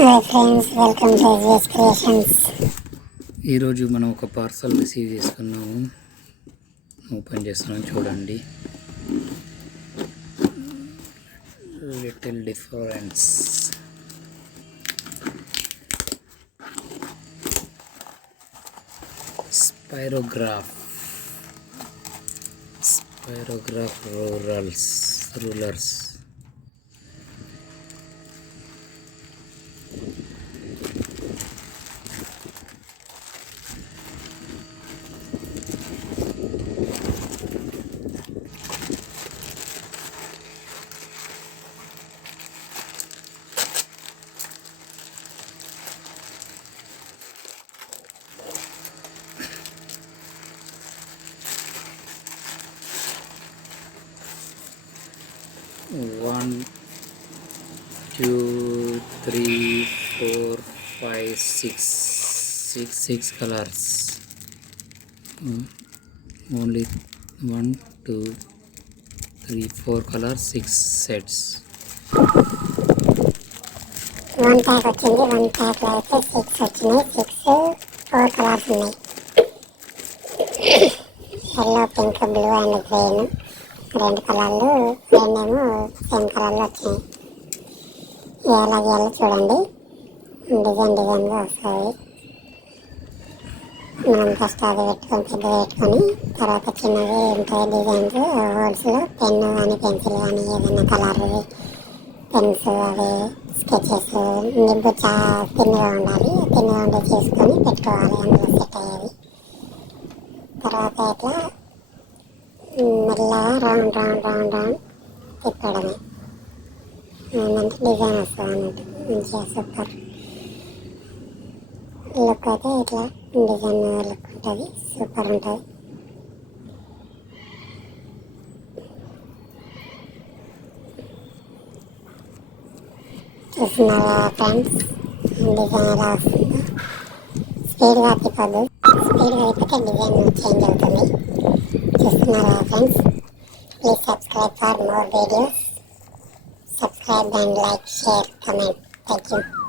Hi friends, welcome to SVS creations. ఈరోజు మనం ఒక పార్సల్ రిసీవ్ చేసుకున్నాము. ఓపెన్ చేస్తున్నాం, చూడండి. Little difference. Spirograph rulers. One, two, three, four, five, six colors. Only 1, 2, 3, 4 colors, 6 sets. One pack వచ్చింది. వన్ ప్యాక్లో అయితే 6 వచ్చినాయి. 4 కలర్స్ ఉన్నాయి. Yellow, pink, blue and green, రెండు కలర్లు. రెండేమో సేమ్ కలర్లో వచ్చినాయి. ఎలాగే చూడండి, డిజైన్గా వస్తుంది. మనం ఫస్ట్ అది పెట్టుకొని పెద్దగా పెట్టుకొని తర్వాత చిన్నవి ఉంటాయి డిజైన్స్. హోల్స్లో పెన్ను కానీ పెన్సిల్ కానీ ఏదైనా కలర్ పెన్స్, అవి స్కెచెస్, నిబ్బు తిన్నగా ఉండాలి. తిన్నగా ఉండే చేసుకొని పెట్టుకోవాలి, అందులో సెట్ అయ్యేది. తర్వాత ఇట్లా మెల్లగా రౌండ్ తిప్పడమే. మంచి డిజైన్ వస్తుంది అన్నట్టు, మంచిగా సూపర్ లుక్ అయితే ఇట్లా డిజైన్ లుక్ ఉంటుంది, సూపర్ ఉంటుంది. చూస్తున్నారా ఫ్రెండ్స్, డిజైన్ ఎలా వస్తుందో. స్పీడ్గా తిప్పదు, స్పీడ్గా తిప్పితే డిజైన్ చేంజ్ అవుతుంది. చూస్తున్నారా friends, please subscribe for more videos. Subscribe and like, share, comment. Thank you.